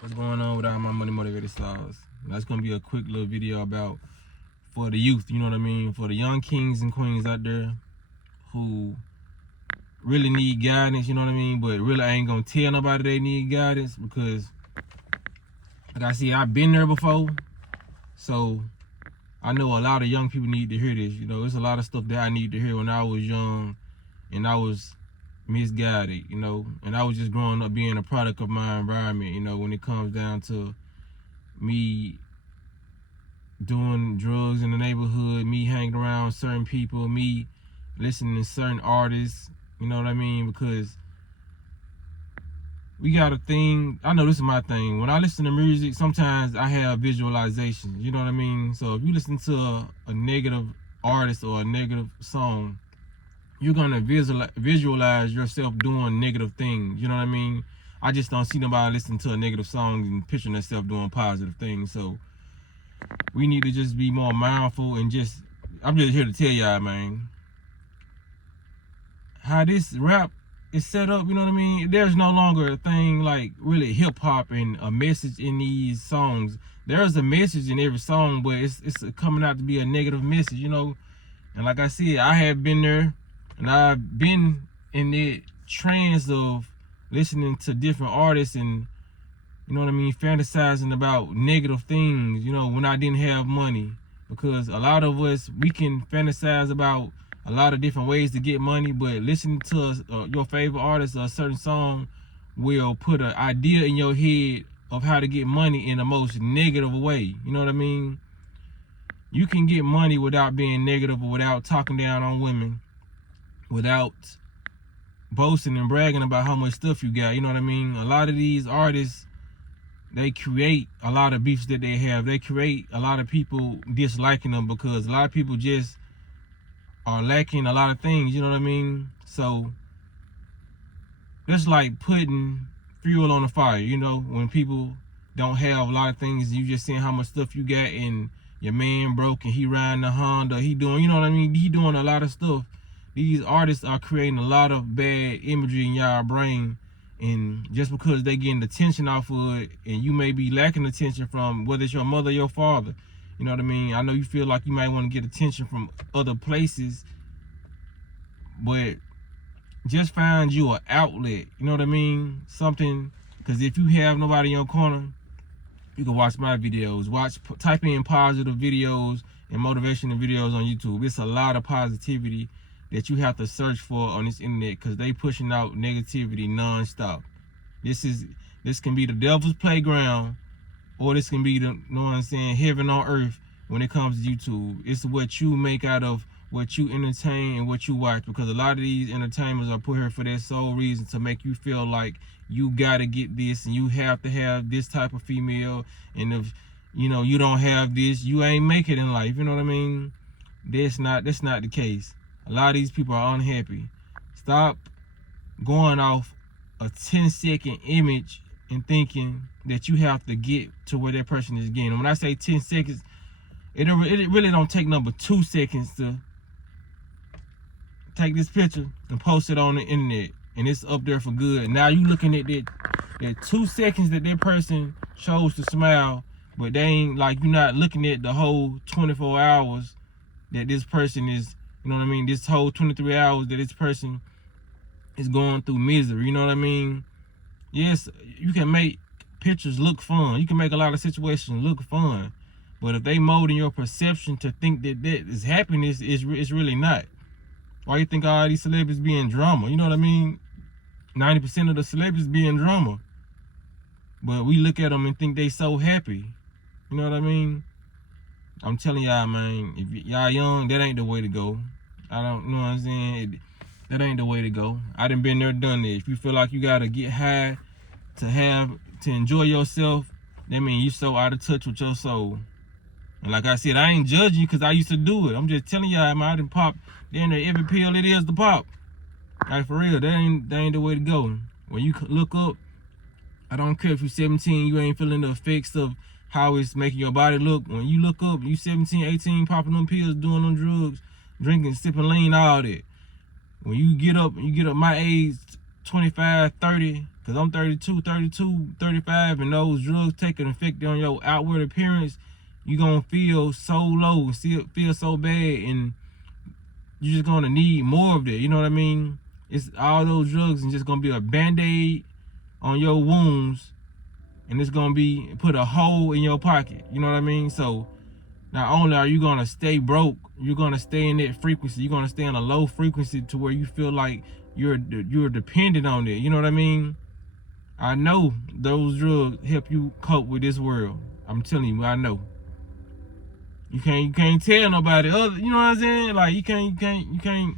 What's going on with all my money motivated stars? That's gonna be a quick little video about for the youth, you know what I mean? For the young kings and queens out there who really need guidance, you know what I mean? But really ain't gonna tell nobody they need guidance because like I said, I've been there before. So I know a lot of young people need to hear this. You know, it's a lot of stuff that I need to hear when I was young and I was misguided, you know, and I was just growing up being a product of my environment, you know, when it comes down to me doing drugs in the neighborhood, me hanging around certain people, me listening to certain artists, you know what I mean? Because we got a thing, I know this is my thing. When I listen to music, sometimes I have visualizations, you know what I mean? So if you listen to a negative artist or a negative song, you're gonna visualize yourself doing negative things, you know what I mean? I just don't see nobody listening to a negative song and picturing themselves doing positive things. So we need to just be more mindful and I'm just here to tell y'all, man, how this rap is set up, you know what I mean? There's no longer a thing like really hip hop and a message in these songs. There's a message in every song, but it's coming out to be a negative message, you know? And like I said, I have been there and I've been in the trance of listening to different artists and, you know what I mean, fantasizing about negative things, you know, when I didn't have money. Because a lot of us, we can fantasize about a lot of different ways to get money, but listening to your favorite artist or a certain song will put an idea in your head of how to get money in the most negative way. You know what I mean? You can get money without being negative or without talking down on women, without boasting and bragging about how much stuff you got. You know what I mean? A lot of these artists, they create a lot of beefs that they have. They create a lot of people disliking them because a lot of people just are lacking a lot of things, you know what I mean? So that's like putting fuel on the fire, you know, when people don't have a lot of things, you just seeing how much stuff you got and your man broke and he riding a Honda, he doing, you know what I mean? He doing a lot of stuff. These artists are creating a lot of bad imagery in y'all brain, and just because they getting attention off of it and you may be lacking attention from whether it's your mother or your father, you know what I mean? I know you feel like you might want to get attention from other places, but just find you an outlet, you know what I mean? Something, because if you have nobody in your corner, you can watch my videos. Type in positive videos and motivational videos on YouTube. It's a lot of positivity that you have to search for on this internet because they pushing out negativity nonstop. This can be the devil's playground, or this can be the, you know what I'm saying, heaven on earth when it comes to YouTube. It's what you make out of what you entertain and what you watch, because a lot of these entertainers are put here for their sole reason to make you feel like you gotta get this and you have to have this type of female, and if you know you don't have this, you ain't make it in life, you know what I mean? That's not the case. A lot of these people are unhappy. Stop going off a 10-second image and thinking that you have to get to where that person is getting. And when I say 10 seconds, it really don't take number 2 seconds to take this picture and post it on the internet, and it's up there for good. Now you looking at that 2 seconds that person chose to smile, but they ain't like, you're not looking at the whole 24 hours that this person is, you know what I mean, this whole 23 hours that this person is going through misery, you know what I mean? Yes, you can make pictures look fun. You can make a lot of situations look fun. But if they molding your perception to think that that is happiness, it's really not. Why you think all these celebrities be in drama? You know what I mean? 90% of the celebrities be in drama. But we look at them and think they so happy. You know what I mean? I'm telling y'all, man, if y'all young, that ain't the way to go. I don't know what I'm saying. That ain't the way to go. I done been there, done it. If you feel like you gotta get high to enjoy yourself, that means you so out of touch with your soul. And like I said, I ain't judging you because I used to do it. I'm just telling y'all, man, I done pop damn near every pill it is to pop. Like for real, that ain't the way to go. When you look up, I don't care if you're 17, you ain't feeling the effects of how it's making your body look. When you look up, you 17, 18, popping them pills, doing them drugs, drinking, sipping lean, all that. When you get up my age, 25, 30, Because I'm 32, 35, and those drugs taking effect on your outward appearance, you're going to feel so low and feel so bad, and you're just going to need more of that. You know what I mean? It's all those drugs and just going to be a Band-Aid on your wounds, and it's going to be put a hole in your pocket. You know what I mean? So not only are you going to stay broke, you're going to stay in that frequency. You're going to stay in a low frequency to where you feel like you're dependent on it. You know what I mean? I know those drugs help you cope with this world. I'm telling you, I know. You can't tell nobody other. You know what I'm saying? Like you can't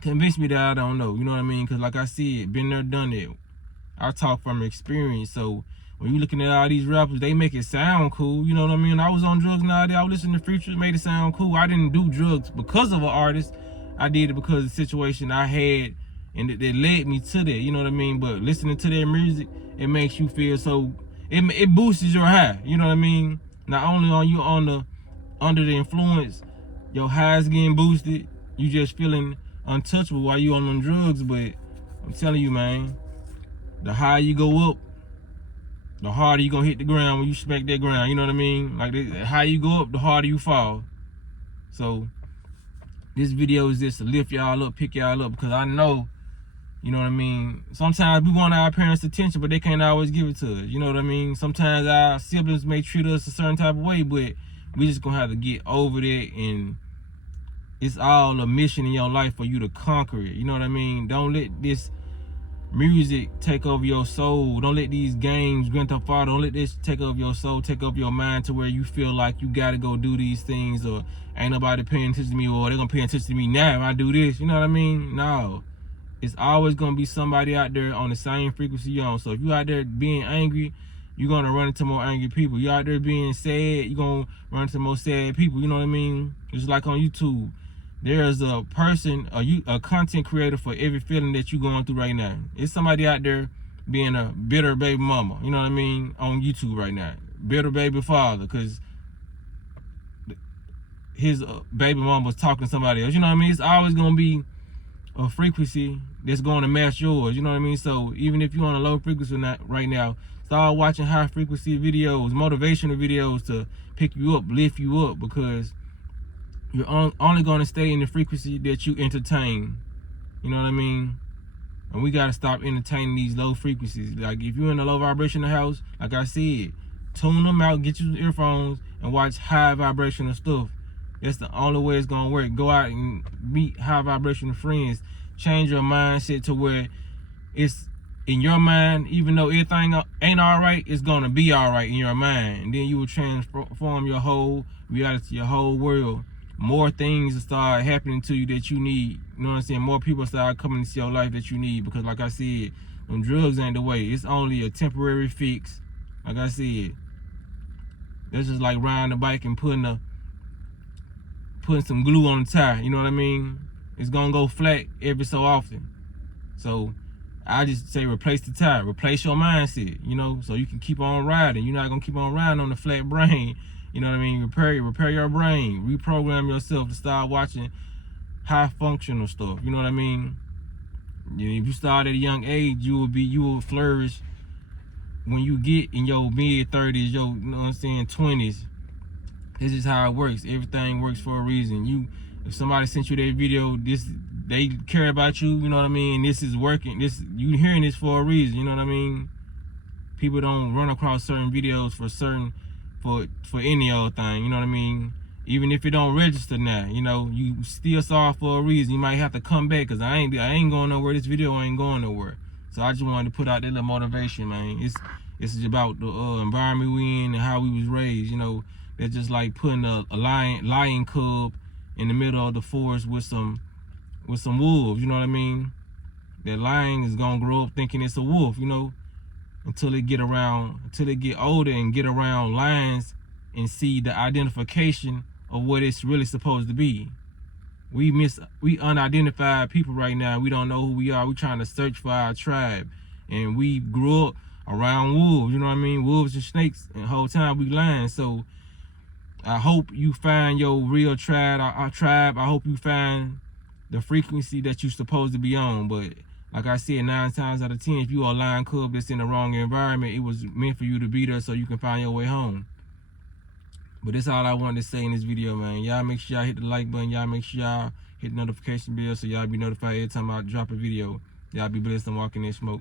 convince me that I don't know. You know what I mean? Because like I said, been there, done that. I talk from experience. So when you looking at all these rappers, they make it sound cool. You know what I mean? I was on drugs nowadays. I was listening to Future, made it sound cool. I didn't do drugs because of an artist. I did it because of the situation I had, and it led me to that. You know what I mean? But listening to their music, it makes you feel so. It boosts your high. You know what I mean? Not only are you under the influence, your high's getting boosted. You just feeling untouchable while you on them drugs. But I'm telling you, man, the higher you go up, the harder you gonna hit the ground when you smack that ground. You know what I mean? Like the higher you go up, the harder you fall. So this video is just to lift y'all up, pick y'all up, because I know, you know what I mean, sometimes we want our parents' attention, but they can't always give it to us. You know what I mean? Sometimes our siblings may treat us a certain type of way, but we just gonna have to get over that, and it's all a mission in your life for you to conquer it. You know what I mean? Don't let this music take over your soul. Don't let these games, Grand Theft Auto, don't let this take over your soul, take over your mind to where you feel like you gotta go do these things, or ain't nobody paying attention to me, or they're gonna pay attention to me now if I do this. You know what I mean? No. It's always gonna be somebody out there on the same frequency you're on. So if you out there being angry, you're gonna run into more angry people. You out there being sad, you're gonna run into more sad people. You know what I mean? Just like on YouTube, there's a person, a content creator for every feeling that you're going through right now. It's somebody out there being a bitter baby mama. You know what I mean? On YouTube right now, bitter baby father, because his baby mama was talking to somebody else. You know what I mean? It's always gonna be a frequency that's going to match yours. You know what I mean? So even if you're on a low frequency right now, start watching high frequency videos, motivational videos to pick you up, lift you up, because you're only going to stay in the frequency that you entertain. You know what I mean? And we got to stop entertaining these low frequencies. Like if you're in a low vibrational house, like I said, tune them out, get you earphones, and watch high vibrational stuff. That's the only way it's gonna work. Go out and meet high vibrational friends. Change your mindset to where it's in your mind, even though everything ain't all right, it's gonna be all right in your mind. And then you will transform your whole reality, your whole world. More things will start happening to you that you need. You know what I'm saying? More people start coming into your life that you need. Because like I said, when drugs ain't the way, it's only a temporary fix. Like I said, that's just like riding a bike and putting some glue on the tire. You know what I mean? It's gonna go flat every so often. So I just say replace the tire, replace your mindset, you know, so you can keep on riding. You're not gonna keep on riding on the flat brain. You know what I mean? Repair your brain, reprogram yourself to start watching high functional stuff. You know what I mean? If you start at a young age, you will flourish when you get in your mid-30s, you know what I'm saying, 20s. This is how it works. Everything works for a reason. If somebody sent you that video, they care about you. You know what I mean? This is working. You hearing this for a reason. You know what I mean? People don't run across certain videos for any old thing. You know what I mean? Even if it don't register now, you know, you still saw it for a reason. You might have to come back, because I ain't going nowhere. This video ain't going nowhere. So I just wanted to put out that little motivation, man. It's about the environment we in and how we was raised. You know. They're just like putting a lion cub in the middle of the forest with some wolves. You know what I mean? That lion is gonna grow up thinking it's a wolf, you know, until they get older and get around lions and see the identification of what it's really supposed to be. We unidentified people right now. We don't know who we are. We trying to search for our tribe, and we grew up around wolves. You know what I mean? Wolves and snakes, and the whole time we lying. So I hope you find your real tribe. I hope you find the frequency that you're supposed to be on. But Like I said, 9 times out of 10, if you are a lion cub that's in the wrong environment, it was meant for you to be there so you can find your way home. But that's all I wanted to say in this video, man. Y'all make sure y'all hit the like button. Y'all make sure y'all hit the notification bell so y'all be notified every time I drop a video. Y'all be blessed and walk in that smoke.